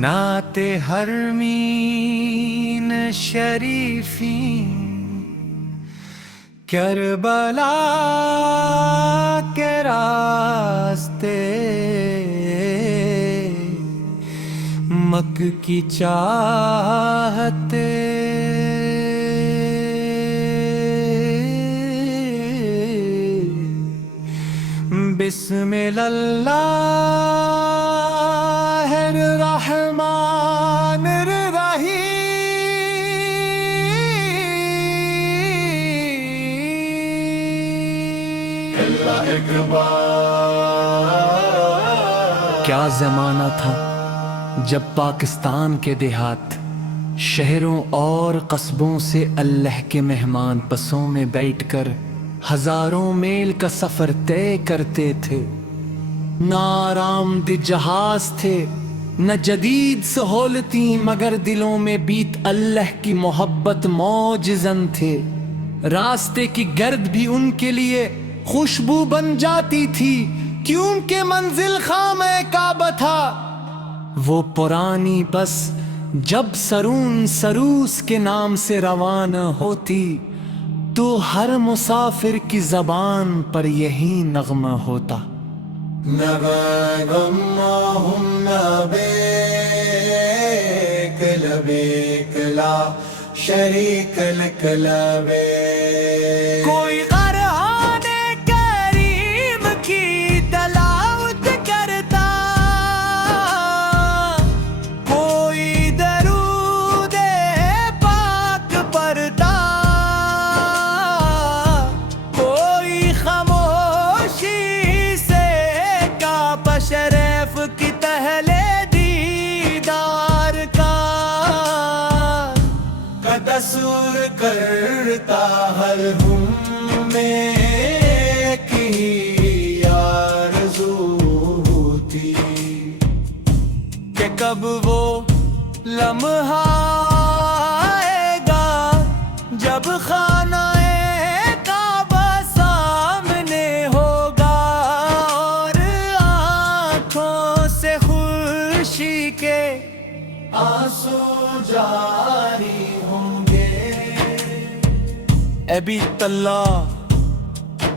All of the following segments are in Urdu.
نعت حرمین شریفین کربلا کے راستے مکہ کی چاہتے بسم اللہ الرحمن الرحیم۔ اللہ اکبر۔ کیا زمانہ تھا جب پاکستان کے دیہات شہروں اور قصبوں سے اللہ کے مہمان پسوں میں بیٹھ کر ہزاروں میل کا سفر طے کرتے تھے۔ نہ آرام دہ جہاز تھے نہ جدید سہولتیں، مگر دلوں میں بیت اللہ کی محبت موج زن تھے۔ راستے کی گرد بھی ان کے لیے خوشبو بن جاتی تھی، کیونکہ منزل خانہ کعبہ تھا۔ وہ پرانی بس جب سرون سروس کے نام سے روانہ ہوتی تو ہر مسافر کی زبان پر یہی نغمہ ہوتا۔ لبیک اللہم لبیک لبیک لا شریک لک لبیک۔ کوئی قرآن کریم کی تلاوت کرتا، کوئی درود پاک پڑھتا، شریف کی پہلے دیدار کا تصور کرتا ہر ہم میں کی آرزو تھی کہ کب وہ لمحہ آئے گا جب خانہ آنسو جاری ہوں گے۔ اے بیت اللہ،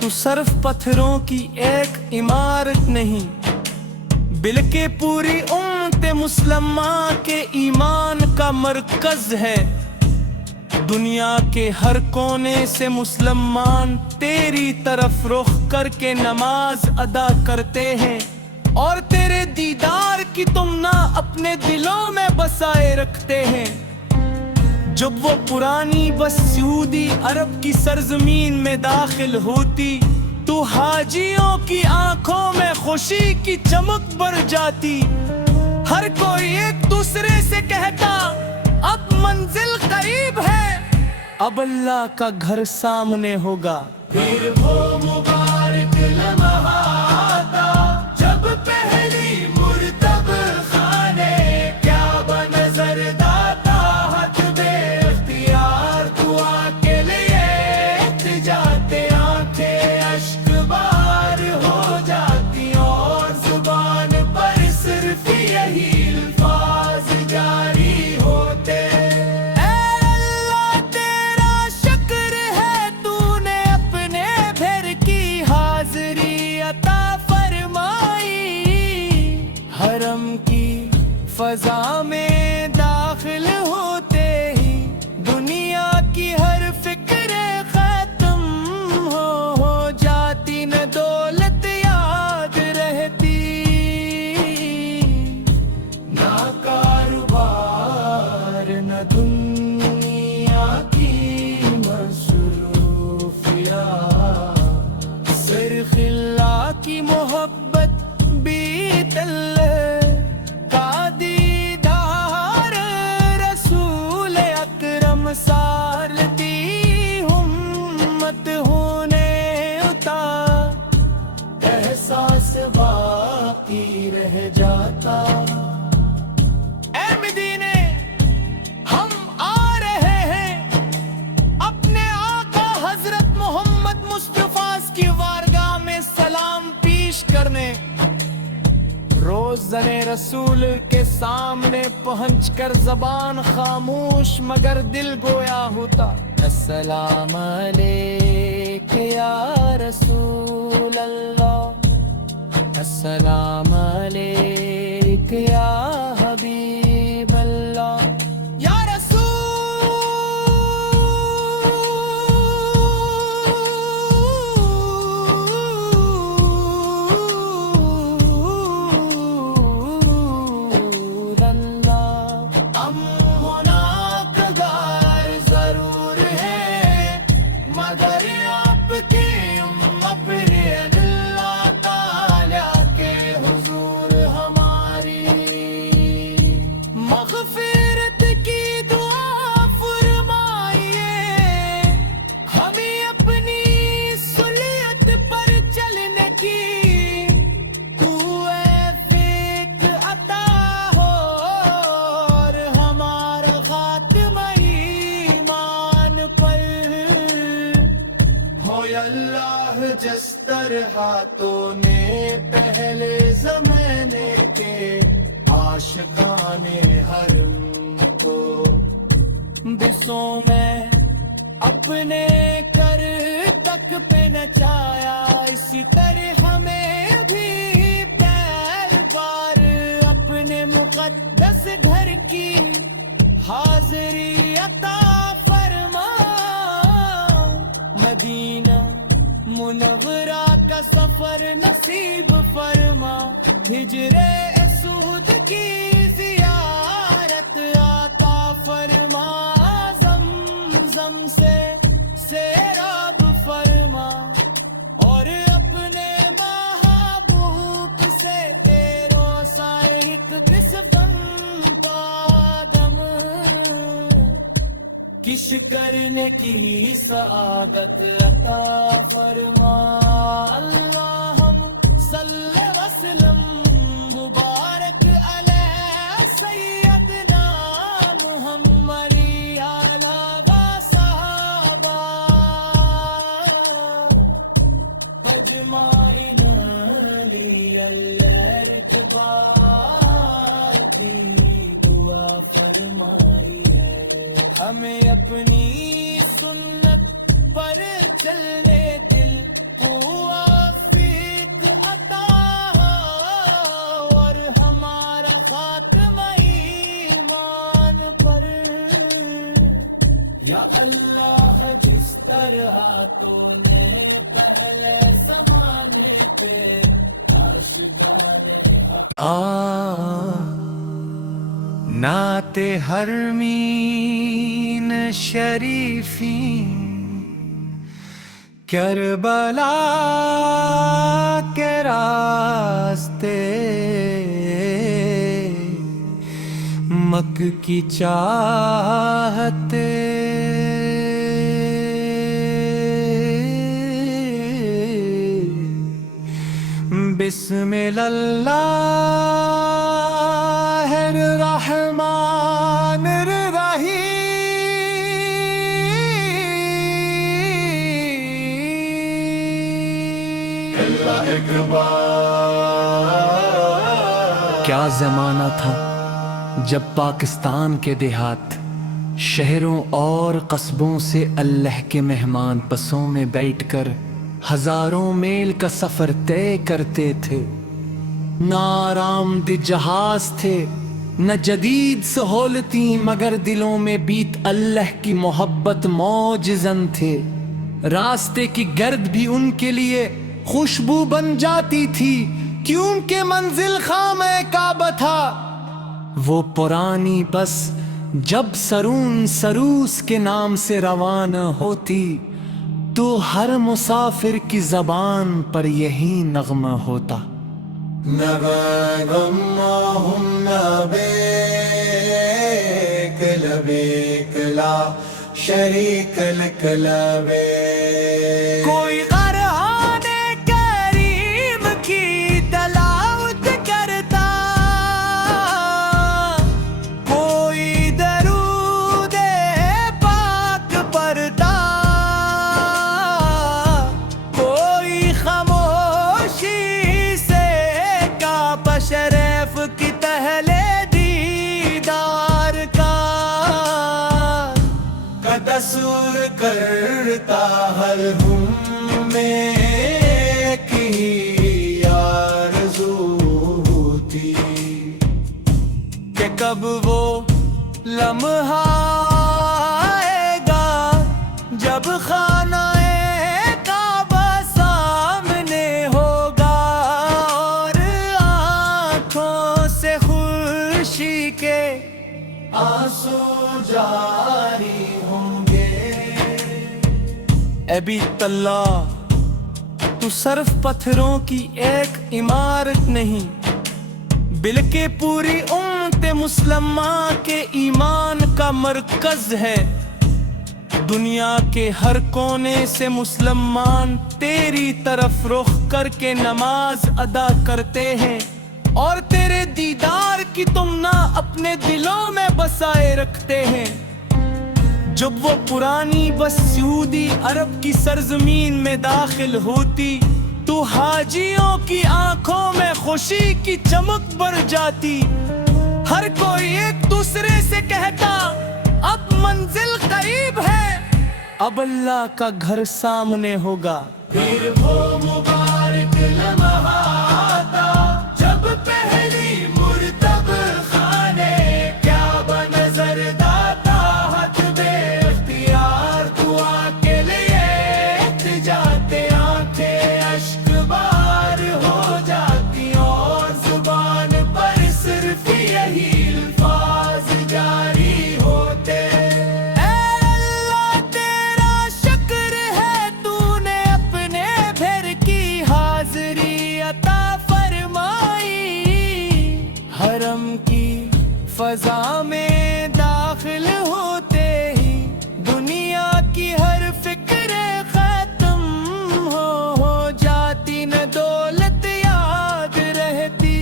تو صرف پتھروں کی ایک عمارت نہیں بلکہ پوری امت مسلمہ کے ایمان کا مرکز ہے۔ دنیا کے ہر کونے سے مسلمان تیری طرف رخ کر کے نماز ادا کرتے ہیں اور تیرے دیدار کی تمنا اپنے دلوں میں بسائے رکھتے ہیں۔ جب وہ پرانی بس سعودی عرب کی سرزمین میں داخل ہوتی تو حاجیوں کی آنکھوں میں خوشی کی چمک بڑھ جاتی۔ ہر کوئی ایک دوسرے سے کہتا اب منزل قریب ہے، اب اللہ کا گھر سامنے ہوگا۔ پھر وہ مبارک لمحہ آتا جب پہلی مرتب خانے کعبہ نظر داتا، ہاتھ بے اختیار دعا کے لیے جاتے، آنکھیں اشک بار ہو جاتی اور زبان پر صرف یہی الفاظ جاری ہوتے۔ اے اللہ تیرا شکر ہے تو نے اپنے گھر کی حاضری عطا حرم کی فضا میں داخل ہوتے ہی دنیا کی ہر فکر ختم ہو جاتی، نہ دولت یاد رہتی نہ کاروبار نہ دنیا کی مصروفیات، صرف اللہ کی محبت بیت اللہ کا دیدار، رسول اکرم سالتی ہمت ہونے اتار، احساس باقی رہ جاتا۔ اے مدینے، ہم آ رہے ہیں اپنے آقا حضرت محمد مصطفیٰ کی وارگاہ میں سلام پیش کرنے۔ زن رسول کے سامنے پہنچ کر زبان خاموش مگر دل گویا ہوتا. السلام علیک یا رسول اللہ، السلام علیک یا حبیب اللہ. یا مغفرت کی دعا فرمائیے، ہمیں اپنی سلیت پر چلنے کی توفیق عطا ہو، اور ہمارا خاتمہ ایمان پر ہو. یا اللہ جس طرح تو نے پہلے زمانے کے عاشقان حرم کو بسوں میں اپنے کر تک پہ نچایا، اسی طرح ہمیں بھی پیر بار اپنے مقدس گھر کی حاضری عطا فرما. مدینہ منورہ کا سفر نصیب فرما، ہجر اسود کی زیارت عطا فرما، زمزم سے سیراب فرما، اور اپنے محبوب سے تیرو سائق دس بندم کش کرنے کی سعادت عطا فرما. اللہم صلی وسلم مبارک علی سیدنا محمد علی صحابہ اجمعین علی الارتقاء، دعا فرمائیے ہمیں اپنی سنت پر چلنے دل توفیق عطا ہو، اور ہمارا خاتمہ ایمان پر. یا اللہ جس طرح تو نے پہلے زمانے پہ عاشقان نعت حرمین شریفین کربلا کے راستے، مکہ کی چاہتے بسم اللہ الرحمن الرحیم. کیا زمانہ تھا جب پاکستان کے دیہات شہروں اور قصبوں سے اللہ کے مہمان پسوں میں بیٹھ کر ہزاروں میل کا سفر طے کرتے تھے. نہ آرام دہ جہاز تھے نہ جدید سہولتیں، مگر دلوں میں بیت اللہ کی محبت موج زن تھے. راستے کی گرد بھی ان کے لیے خوشبو بن جاتی تھی، کیونکہ منزل خانہ کعبہ تھا. وہ پرانی بس جب سرون سروس کے نام سے روانہ ہوتی تو ہر مسافر کی زبان پر یہی نغمہ ہوتا. لبیک اللہم لبیک لبیک لا شریک لک لبیک. کوئی قرآن کریم کی تلاوت کرتا، کوئی درود پاک پڑھتا، کوئی خاموشی سے کعبہ شریف کی پہلے دیدار کا تصور کرتا ہر ہم میں کی آرزو تھی کہ کب وہ لمحہ آئے گا جب خانہ کعبہ سامنے ہوگا اور آنکھوں سے خوشی کے آنسو جاری ہوں گے۔ اے بیت اللہ، تو صرف پتھروں کی ایک عمارت نہیں بلکہ پوری امت مسلمہ کے ایمان کا مرکز ہے۔ دنیا کے ہر کونے سے مسلمان تیری طرف رخ کر کے نماز ادا کرتے ہیں اور تیرے دیدار کی تمنا اپنے دلوں میں بسائے رکھتے ہیں۔ جب وہ پرانی بس سعودی عرب کی سرزمین میں داخل ہوتی تو حاجیوں کی آنکھوں میں خوشی کی چمک بڑھ جاتی۔ ہر کوئی ایک دوسرے سے کہتا اب منزل قریب ہے، اب اللہ کا گھر سامنے ہوگا۔ پھر وہ مبارک لمحہ آتا جب پہلی مرتب خانے کعبہ نظر داتا، ہاتھ بے اختیار دعا کے لیے جاتے، آنکھیں اشک بار ہو جاتی اور زبان پر صرف یہی الفاظ جاری ہوتے۔ حرم کی فضا میں داخل ہوتے ہی دنیا کی ہر فکر ختم ہو جاتی، نہ دولت یاد رہتی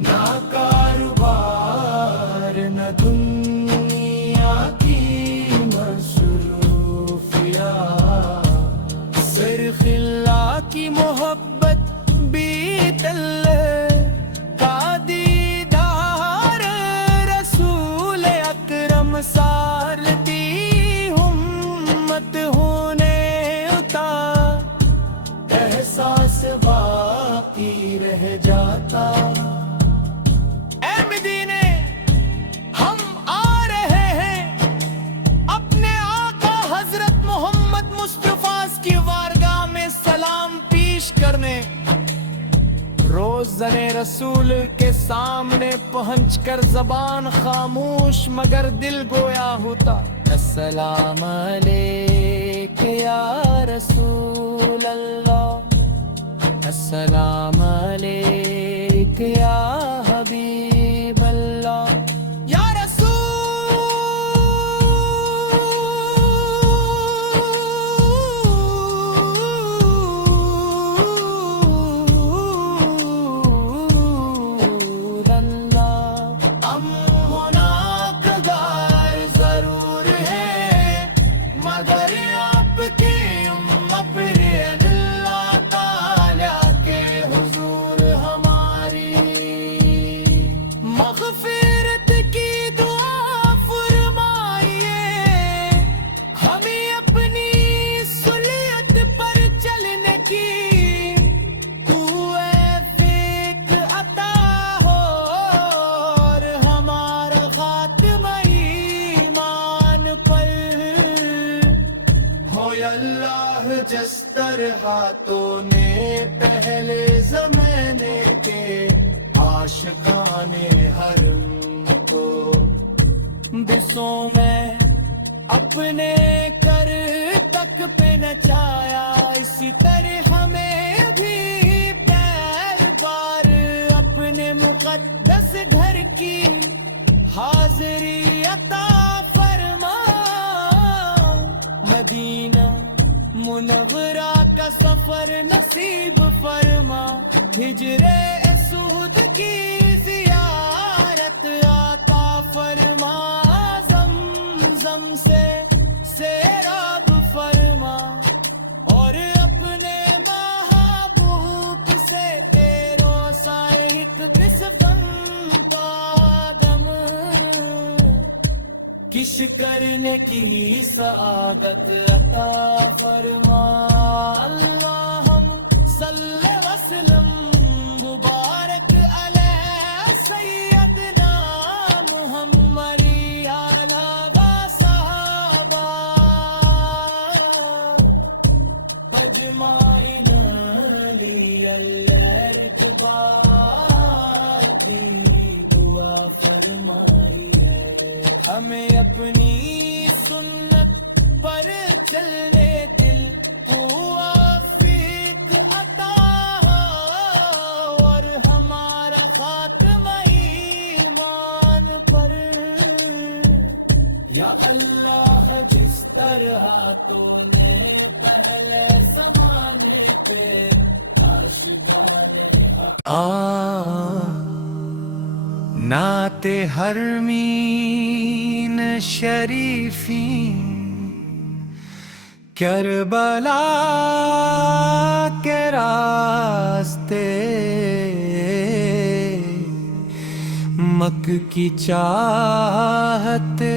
نہ کاروبار نہ دنیا کی مصروفیات، صرف اللہ کی محبت بیت کا دیدار رسول اکرم سالتی ہمت ہونے اتا، احساس باقی رہ جاتا۔ اے مدینے، ہم آ رہے ہیں اپنے آقا حضرت محمد مصطفیٰ کی بارگاہ میں سلام پیش کرنے۔ روزن رسول کے سامنے پہنچ کر زبان خاموش مگر دل گویا ہوتا۔ السلام علیک یا رسول اللہ، السلام علیک یا حبیب اللہ، یا اللہ جس طرح تو نے پہلے زمانے کے عاشقان حرم کو بسوں میں اپنے کر تک پہ نچایا، اسی طرح ہمیں بھی پیر بار اپنے مقدس گھر کی حاضری عطا فرما۔ مدینہ منورہ کا سفر نصیب فرما، ہجر اسود کی زیارت عطا فرما، زمزم سے سیراب فرما، اور اپنے محبوب سے تیروں ایک دشمن کا دم، کش کرنے کی سعادت عطا فرما۔ اللہم صلی وسلم مبارک علیہ سیدنا محمد اعلی صحابہ اجمعین دعا فرمائیے، ہمیں اپنی سنت پر چلنے دل توفیق عطا ہو، اور ہمارا خاتمہ ایمان پر۔ یا اللہ جس طرح تو نے پہلے زمانے پہ نعت حرمین شریفین کربلا کے راستے، مکہ کی چاہتے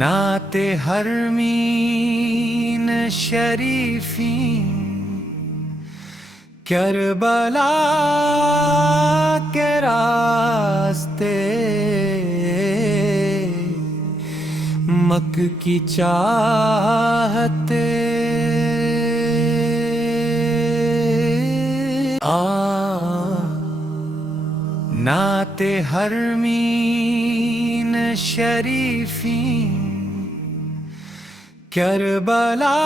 نعت حرمین شریفین کربلا کے راستے، مکہ کی چاہتے نعت حرمین شریفین کربلا